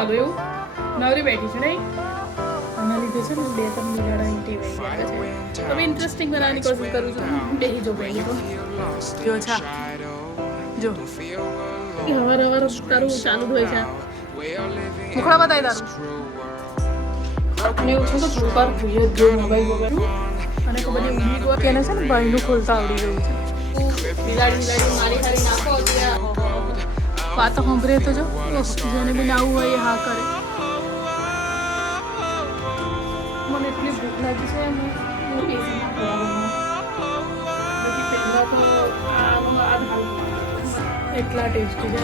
આલો એવું નવરી બેઠી છે નહીં આના લીધે છે ને 2-3 બિલાડા ટેવાઈ ગયા છે તો મેં ઇન્ટરેસ્ટિંગ બનાવવાની કોશિશ કરું છું બેહી જો બેહી જો છા જો હવાર તારું ચાલુ હોય છે મુખડા બતાવી તારું અને એવું છે તો થોડુંક વાર જોઈએ જ જો મોબાઈલ વગર અને ખબર નહીં ઊંઘી ગયો તેને છે ને ભાઈનું ખોલતા આવડી ગયું છે બિલાડી મારી ખાલી નાખો ત્યાં વાત સાંભળે તો જો જેને બી આવું હોય એ હા કરે મને એટલી ભૂખ લાગી છે હું એસીમાં ખવડાવું પહેલાં તો એટલા ટેસ્ટી છે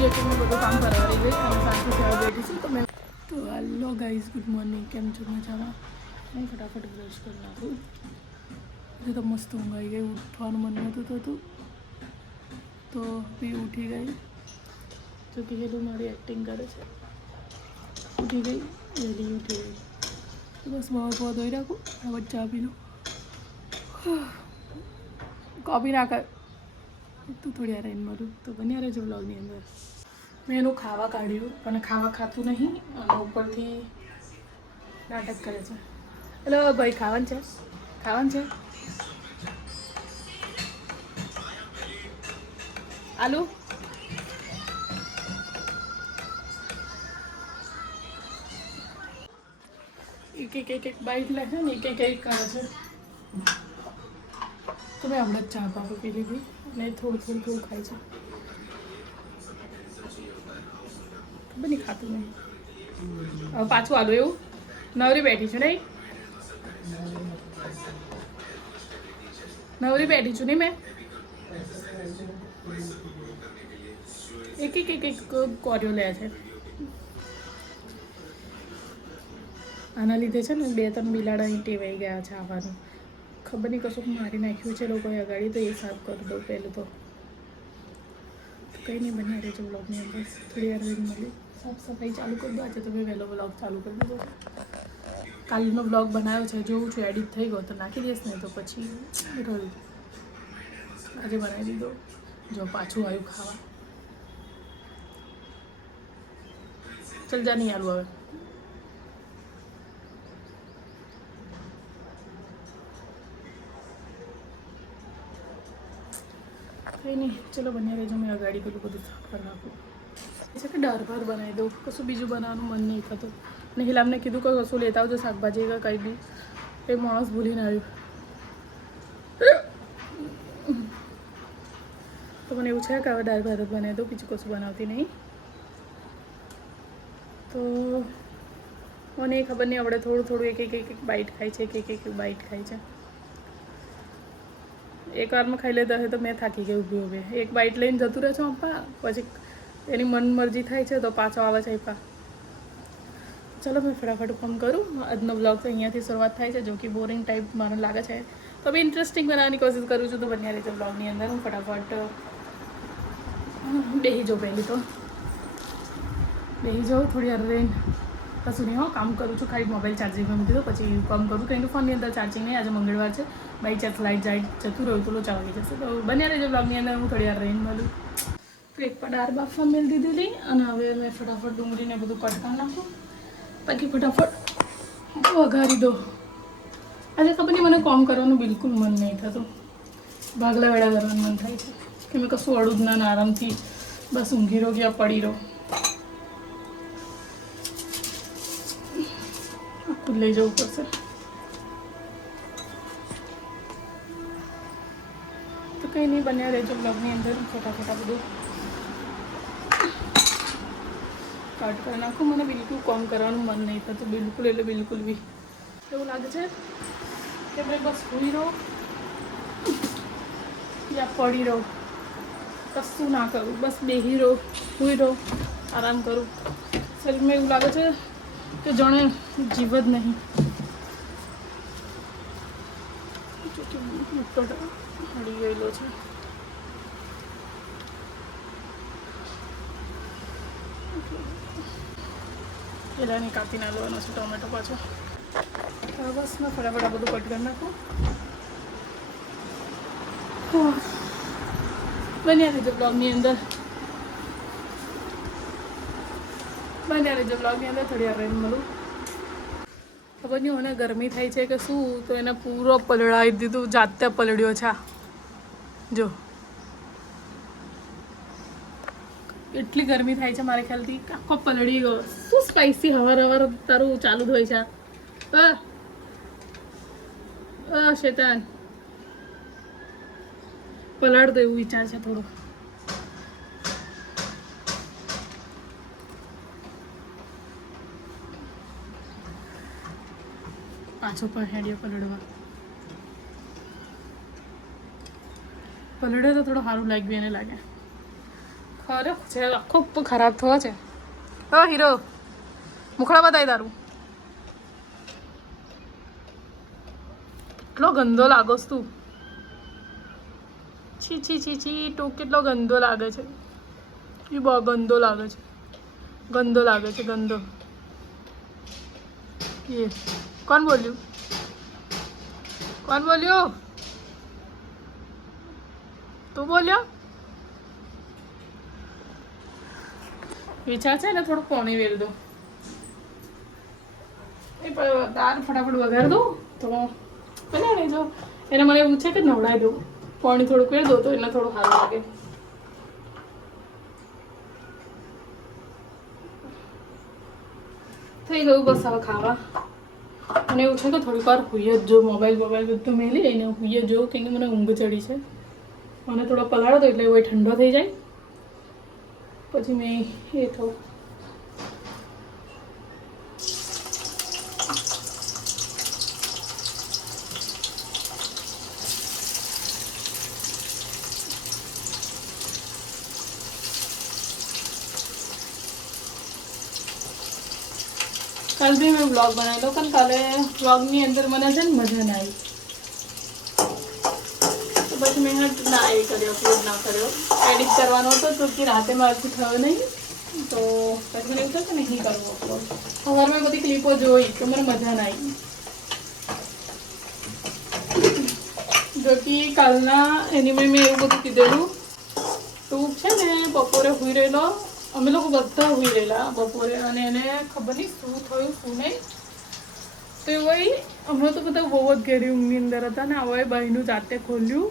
જેથી મેં બધું કામ કરાવી ગઈ અને સાથે જવા બેઠી છું તો મેં તો હેલો ગાઈઝ ગુડ મોર્નિંગ કેમ છો મજામાં હું ફટાફટ બ્રશ કરી નાખું હજુ તો મસ્ત ઊંઘ આવી ગઈ ઉઠવાનું મન નહોતું થતું તો બી ઉઠી ગઈ જો કે હેલું મારી એક્ટિંગ કરે છે ઉઠી ગઈ વહેલી ઉઠી ગઈ તો બસ મારું પો ધોઈ રાખું હવે ચા પી લો કોપી ના કર તું થોડી વાર રહીને મળું તો બની રહેજો બ્લોગની અંદર મેં એનું ખાવા કાઢ્યું પણ ખાવા ખાતું નહીં અને ઉપરથી નાટક કરે છે હેલો ભાઈ ખાવાનું છે આલુ એક બાઈટ લાગે ને એક કરે છે તો મેં હમણાં જ ચા પાપા પી લીધી અને થોડું ખાય છે ખબર નહીં ખાતું નહીં હવે પાછું આલું એવું નવરી બેઠી છું નહીં મેં એક કોરિયો લે છે આના લીધે છે ને 2-3 બિલાડા ટેવાઈ ગયા છે આવવાનું ખબર નહીં કશું મારી નાખ્યું છે લોકોએ અગાડી તો એ સાફ કરી દઉં પહેલું તો કંઈ નહીં બની રહેજો બ્લોગની અંદર થોડી વાર વેગ મળી સાફ સફાઈ ચાલુ કરી દો આજે તો મેં વહેલો બ્લોગ ચાલુ કરી દીધો કાલનો બ્લોગ બનાવ્યો છે જોઉં છું એડિટ થઈ ગયો તો નાખી દઈશ ને તો પછી રહ્યું આજે બનાવી દીધો જો પાછું આવ્યું ખાવા ચલ જા નહીં આલું હવે કંઈ નહીં ચલો બન્યા રહેજો મેં અગાડી પેલું બધું સાફ કરી નાખું છે કે દાળ ભાત બનાવી દઉં કશું બીજું બનાવવાનું મન નહીં થતું ને હિલામને કીધું કે કશું લેતા આવજો શાકભાજી કે કંઈ બી એ માણસ ભૂલીને આવ્યું તો મને એવું છે કે હવે દાળ ભાત બનાવી દઉં બીજું કશું બનાવતી નહીં તો મને એ ખબર નહીં આપણે થોડું એક બાઈટ ખાય છે એક બાઈટ ખાય છે એક વારમાં ખાઈ લેતા હોય તો મેં થાકી ગઈ ઊભી એક બાઈટ લઈને જતું રહે છે પપ્પા પછી એની મન મરજી થાય છે તો પાછો આવે છે પપ્પા ચલો મેં ફટાફટ ફોન કરું આજનો બ્લોગ તો અહીંયાથી શરૂઆત થાય છે જો કે બોરિંગ ટાઈપ મને લાગે છે તો બી ઇન્ટરેસ્ટિંગ બનાવવાની કોશિશ કરું છું તો બન્યા રહેજો બ્લોગની અંદર હું ફટાફટ બેહી જાઉં પહેલી તો બેહી જાઉં થોડી વાર રહીને કશું નહીં કામ કરું છું ખાલી મોબાઈલ ચાર્જિંગમાં મૂકી દો પછી કામ કરું કંઈ ફોનની અંદર ચાર્જિંગ નહીં આજે મંગળવાર છે બાય ચાન્સ લાઈટ જાય જતું રહ્યું તો લોચા વાગી જશે તો બન્યા રહેજો બ્લોગની અંદર હું થોડી વાર રહીને મળું તો એક દાળ બાફવા મેળ દીધેલી અને હવે મેં ફટાફટ ડુંગળીને બધું કટ કરી નાખું બાકી ફટાફટ વઘારી દો આજે ખબર નહીં મને કામ કરવાનું બિલકુલ મન નહીં થતું ભાગલા વેળા કરવાનું મન થાય છે કે મેં કશું અડું જ ના આરામથી બસ ઊંઘી રહો ગયા પડી રહો આખું લઈ જવું પડશે તો કંઈ નહીં બન્યા રહેજો બ્લોગની અંદર ફટાફટ બધું કટ કરી નાખું મને બિલકુલ કામ કરવાનું મન નહીં થતું બિલકુલ એટલે બિલકુલ બી એવું લાગે છે કે ભાઈ બસ સૂઈ રહો યા પડી રહો કશું ના કરું બસ બેહી રહો સૂઈ રહો આરામ કરું શરીરમાં એવું લાગે છે કે જાણે જીવ જ નહીં હળી ગયેલો છે પેલાની કાપી ના લેવાનો છે ટોમેટો પાછો બસ મેં ફટાફટ બધું કટ કરી નાખું બન્યા રહેજો બ્લોગની અંદર બને રહેજો બ્લોગની અંદર થોડી વાર રહીને મળું. ખબર નહીં મને ગરમી થાય છે કે શું, તો એને પૂરો પલળાવી દીધું, જાતે પલળ્યો છે. જો એટલી ગરમી થાય છે મારે ખ્યાલથી આખો પલળી ગયો. શું સ્પાઈસી હવાર તારું ચાલુ જ હોય છે. શેતાન પલાળ દો એવું વિચાર છે થોડો. પાછો પણ હેડિયો પલળવા પલળે તો થોડો સારું લાગ્યું એને લાગે. ખરે છે આખો ખરાબ થયો છે. હીરો મુખડા બતાવી તારું. કેટલો ગંદો લાગોસ તું. છી છી છી છી તું કેટલો ગંદો લાગે છે. એ બહુ ગંદો લાગે છે. ગંદો લાગે છે ગંદો. એ કોણ બોલ્યું? કોણ બોલ્યો? તું બોલ્યો? વિચાર છે ને થોડું પાણી વેલ દો. એ દાળ ફટાફટ વઘાર દો તો બને જો. એને મને એવું છે કે નવડાવી દઉં, પાણી થોડુંક વેલ દો તો એને થોડું સારું લાગે. થઈ ગયું બસ હવે ખાવા. અને એવું છે કે થોડીક વાર હુઈ જ જો, મોબાઈલ બધું મેલી એને હુઈ જ જો, કેમ કે મને ઊંઘ ચડી છે. મને થોડો પલાળો તો એટલે એવું ઠંડો થઈ જાય પછી મેં એ થયું. કાલ બી મેં વ્લોગ બનાવી લો, પણ કાલે વ્લોગની અંદર મને છે ને મજા ના આવી, તો પછી મેં ના એ કર્યો, અપલોડ ના કર્યો. એડિટ કરવાનો હતો તો કે રાતે મારાથી થયો નહીં, તો પછી મને એવું થયું કે નહીં કરવું અપલોડ. સવારે મેં બધી ક્લિપો જોઈ તો મને મજા ના આવી. જો કે કાલના એની મેં એવું બધું કીધેલું. તું છે ને બપોરે હુઈ રહેલો, અમે લોકો બધા હુઈ રહેલા બપોરે, અને એને ખબર નહીં શું થયું શું નહીં. તો એવું હમણાં તો બધા બહુ જ ઘેરી ઊંઘની અંદર હતા ને, હવે ભાઈનું જાતે ખોલ્યું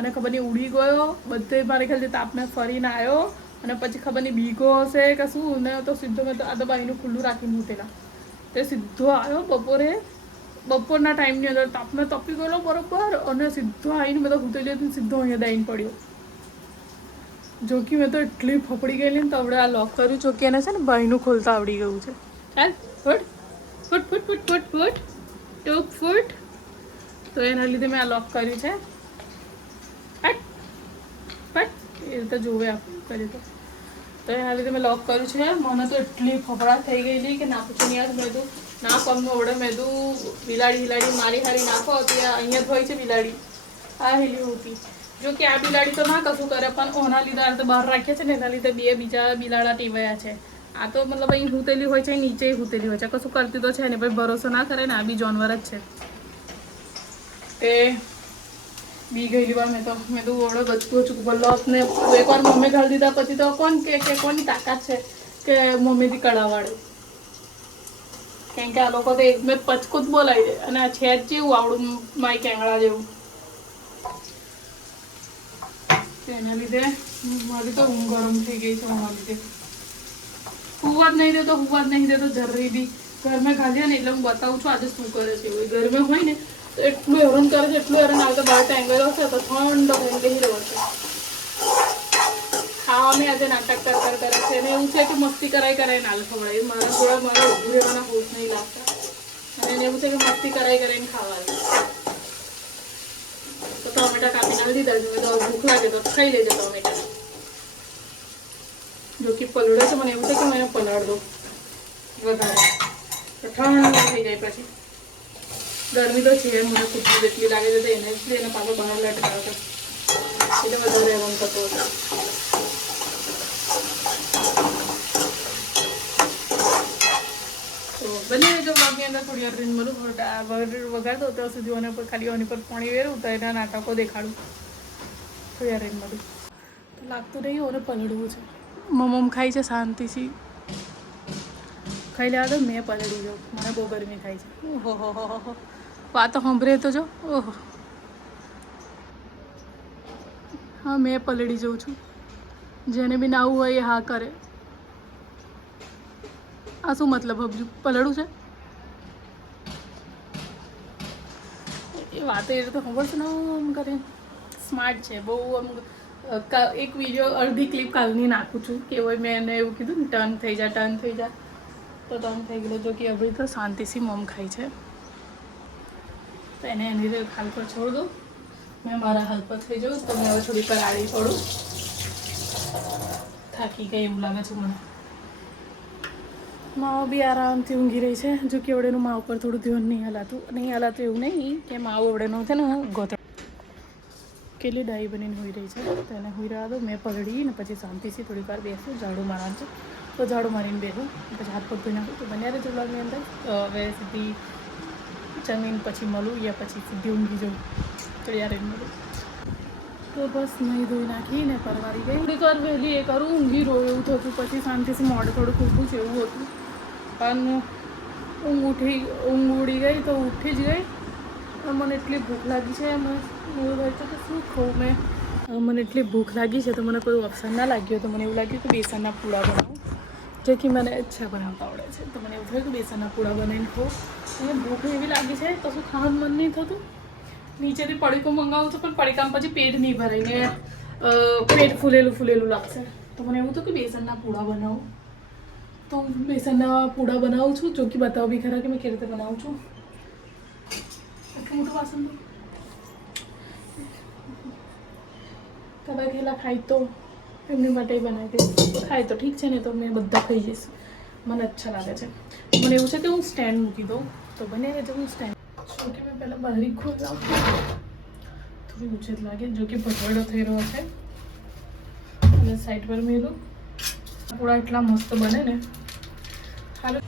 અને ખબર નહીં ઉડી ગયો. બધે મારે ખ્યાલથી તાપને ફરીને આવ્યો અને પછી ખબર નહીં બીગો હશે કે શું, ને તો સીધો મેં તો આ તો ભાઈનું ખુલ્લું રાખીને મૂકેલા, તે સીધો આવ્યો બપોરના ટાઈમની અંદર. તાપને તપી ગયેલો બરોબર, અને સીધો આવીને મેં તો ઉતરી હતી, સીધો અહીંયા દાઈને પડ્યો. જોકી મેં તો એટલી ફફડી ગયેલી ને, તો આપણે આ લોક કર્યું. જોકી એને છે ને ભાઈનું ખોલતા આવડી ગયું છે. ચાલ ફૂટ ફૂટ ફૂટ ફૂટ ફૂટ ફૂટ ટૂક ફૂટ. તો એના લીધે મેં આ લોક કર્યું છે. ફટ ફટ એ રીતે જોવે આપણે કરીએ તો એના લીધે મેં લોક કર્યું છે. મને તો એટલી ફફડાટ થઈ ગયેલી કે ના પૂછો યાર. મેં તો ના પગનો ઓળે, મેં તો બિલાડી મારી હારી નાખો હતી. અહીંયા જ હોય છે બિલાડી, આ હેલી હોતી. જો કે આ બિલાડી તો ના કશું કરે, પણ ઓના લીધે તો બહાર રાખ્યા છે ને, એના લીધે બીજા બિલાડા ટીવાયા છે. આ તો મતલબ અહીં હૂતેલી હોય છે, નીચે હૂતેલી હોય છે, કશું કરતી તો છે ને ભાઈ, ભરોસો ના કરે ને. આ બી જાનવર જ છે. તે બી ગયેલી વાર મેં તો ઓળે બધું ચૂકબલ્લો ને એકવાર મમ્મી ઘાલી દીધા પછી તો કોણ કે કોની તાકાત છે કે મમ્મીથી કડાવાડે. કેમ કે આ લોકો તો એક મેં પચકું જ બોલાવી દે, અને આ છે જ જેવું આવડું માય કેંગડા જેવું. એના લીધે મારી તો ઊંઘ ગરમ થઈ ગઈ છે. એના લીધે હુવા જ નહીં દેતો જરી બી. ઘરમાં ખાલી ને એટલે હું બતાવું છું આજે શું કરે છે. ઘરમાં હોય ને તો એટલું હેરાન કરે છે, એટલું હેરાન. આવતા બહાર ટેંગલ હશે તો ઠંડો થઈને બેસી રહ્યો છે. ખાવામાં આજે નાટક કરે છે, અને એવું છે કે મસ્તી કરાય નાલ ખવડાય. મારા થોડા મારા ઊભું રહેવાના હોશ નહીં લાગતા, અને એને એવું છે કે મસ્તી કરાઈને ખાવાનું. તો ટોમેટા કાપીને દીધા છે. તો ભૂખ લાગે તો ખાઈ લેજો ટોમેટા. જો કે પલળે છે, મને એવું છે કે હું એને પલાળ દઉં વધારે, તો ઠંડો થઈ જાય. પછી ગરમી તો છે, મને ખુશબુ જેટલી લાગે છે, તો એને પાછો બહાર લટકાવ્યો હતો એટલે વધારે એમ થતો હતો. તો બને જો બ્લોગની અંદર થોડી વાર રીન મળું, વગાડ દો ત્યાં સુધી ઓને પર ખાલી ઓની પર પાણી વેરું તો એના નાટકો દેખાડું. થોડી વાર રીન મળું તો લાગતું નહીં ઓને પલળવું છે. મમ્મ ખાઈ છે શાંતિથી. ખાઈ લેવા દો, મેં પલળી જાઉં. મને બહુ ગરમી થાય છે. ઓહો હો વાતો સાંભળે તો જો. ઓહો હા, મેં પલળી જાઉં છું. જેને બી નાવું હોય એ હા કરે. આ શું મતલબ હજુ પલળું છે એ વાત? એ રીતે ખબર છે ને આમ કરે સ્માર્ટ છે બહુ. આમ એક વિડીયો અડધી ક્લિપ કાલની નાખું છું કે હોય મેં એને એવું કીધું ને ટર્ન થઈ જા તો ટર્ન થઈ ગયેલો. જો કે હવે તો શાંતિથી મમ ખાય છે તો એને એની હાલ પર છોડ દો. મેં મારા હાલ પર થઈ જાઉં તો મેં હવે થોડી કરાડી છોડું. થાકી ગઈ એવું લાગે છે મને. માવો બી આરામથી ઊંઘી રહી છે. જો કે એવડેનું મા ઉપર થોડું ધ્યાન નહીં હલાતું એવું નહીં કે માવો એવડેનો છે ને ગોતર કેટલી ડાઈ બનીને હોઈ રહી છે તો એને હોઈ રહ્યા દો. મેં પલળી ને પછી શાંતિથી થોડીક વાર બેસું. ઝાડુ મારવાનું છે તો ઝાડુ મારીને બેસું. પછી હાથ પગ ધોઈ નાખું તો બન્યા રહે બ્લોગની અંદર. હવે સીધી જમીન પછી મળું યા પછી સીધી ઊંઘી જાઉં તો યાર એમ મળું. તો બસ નહીં ધોઈ નાખીને પરવારી ગઈ. થોડીક વાર વહેલી એ કરું ઊંઘી રહું એવું થતું. પછી શાંતિથી મોઢું થોડું ખુલ્લું છે એવું હતું. પણ ઊંઘ ઉડી ગઈ તો ઉઠી જ ગઈ. મને એટલી ભૂખ લાગી છે. એવું થાય છે કે શું ખાઉં મેં. મને એટલી ભૂખ લાગી છે તો મને કોઈ ઓપ્શન ના લાગ્યો. તો મને એવું લાગ્યું કે બેસનના પૂડા બનાવું. જે કે મને અચ્છા બનાવતા આવડે છે. તો મને એવું થયું કે બેસનના પૂડા બનાવીને ખાઉં. મને ભૂખ એવી લાગી છે કશું ખાવાનું મન નહીં થતું. નીચેથી પડીકો મંગાવું છું પણ પડીકામાં પછી પેટ નહીં ભરાઈને પેટ ફૂલેલું લાગશે. તો મને એવું હતું કે બેસનના પૂડા બનાવું. તો બેસનના પૂડા બનાવું છું. જો કે બતાવો બી ખરા કે મેં કેવી રીતે બનાવું છું. એટલું મોટું વાસણ કદાચ ખેલા ખાય તો એમની માટે બનાવી દઈશ. ખાય તો ઠીક છે ને તો મેં બધા ખાઈ જઈશ. મને અચ્છા લાગે છે. મને એવું છે કે હું સ્ટેન્ડ મૂકી દઉં તો બને રહેજો. હું સ્ટેન્ડ જો કે મેં પહેલાં બારી ખોલાવું થોડી ઊંચે જ લાગે. જો કે ભટવાડો થઈ રહ્યો છે અને સાઈડ પર મેલું. પૂરા એટલા મસ્ત બને ને. હાલો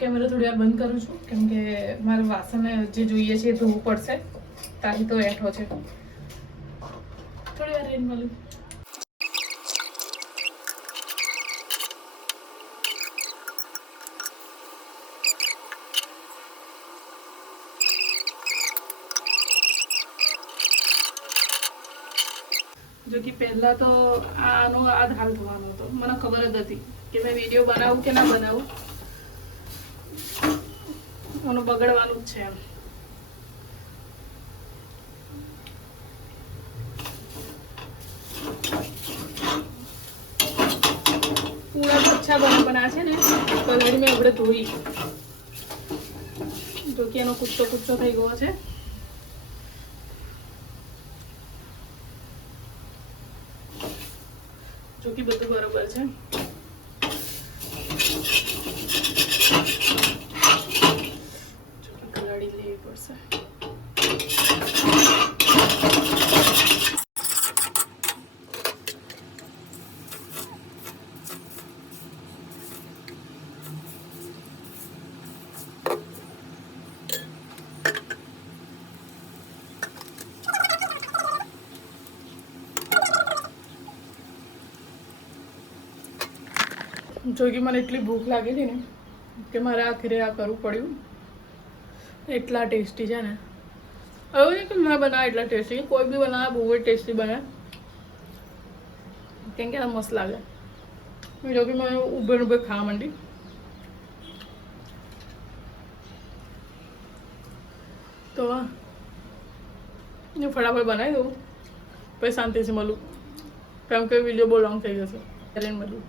કેમેરા થોડી વાર બંધ કરું છું કેમ કે મારે વાસણ જે જોઈએ છે એ ધોવું પડશે. તારી તો એઠો છે. થોડી વાર રહીને મળું. જો કે પહેલાં તો આનો આ જ હાલ થવાનો હતો. મને ખબર જ હતી કે મેં વિડીયો બનાવું કે ના બનાવું. આનું બગડવાનું જ છે એમ. પૂરા ઓછા બના છે ને પલાળી મેં આપણે ધોઈ. જો કે એનો કૂચો થઈ ગયો છે. જો કે બધું બરોબર છે. કલાડી લેવી પડશે. જો કે મને એટલી ભૂખ લાગી હતી ને કે મારે આખરે આ કરવું પડ્યું. એટલા ટેસ્ટી છે ને. એવું નહીં કે મેં બનાવે એટલા ટેસ્ટી. કોઈ બી બનાવે બહુ જ ટેસ્ટી બને કેમ કે આ મસ્ત લાગે. જો કે મને ઉભે ખાવા માંડી. તો ફટાફટ બનાવી દઉં પછી શાંતિથી મળું, કેમ કે વિડીયો બહુ લોંગ થઈ જશે. ત્યારે મળું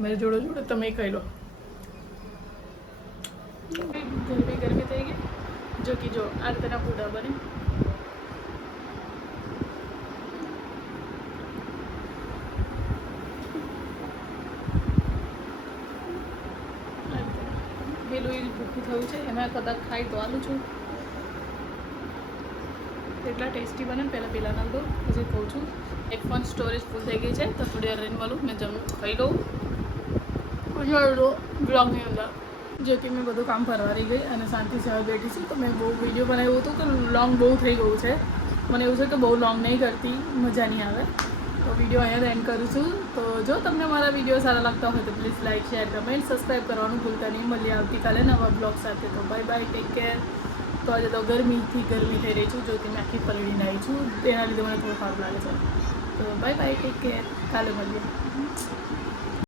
મારી જોડે જોડે તમે ખાઈ લો. ગરમી થઈ ગઈ. જો કે જો આ રીતના પૂડા બને. પેલું એ ભૂખું થયું છે, એમાં કદાચ ખાઈ તો આલું છું. એટલા ટેસ્ટી બને ને પહેલાં પેલા નાખ દો પછી કહું છું. એક ફોન સ્ટોરેજ ફૂલ થઈ ગઈ છે તો થોડી વાર રહીને મળું. મેં ખાઈ લઉં બ્લોગની અંદર. જે કે મેં બધું કામ પરવારી ગઈ અને શાંતિ સેવા બેઠી છું. તો મેં બહુ વિડીયો બનાવ્યું હતું કે લોંગ બહુ થઈ ગયું છે. મને એવું છે કે બહુ લોંગ નહીં કરતી, મજા નહીં આવે. તો વિડીયો અહીંયા એન્ડ કરું છું. તો જો તમને મારા વિડીયો સારા લાગતા હોય તો please like, share, comment, subscribe કરવાનું ભૂલતા નહીં. મળીએ આવતીકાલે નવા બ્લોગ સાથે. તો બાય બાય, ટેક કેર. તો આજે તો ગરમી થઈ રહી છું. જો કે મેં આખી પલળીને આવી છું, તેના લીધે મને થોડું સારું લાગે છે. તો બાય બાય, ટેક કેર. કાલે મળીએ.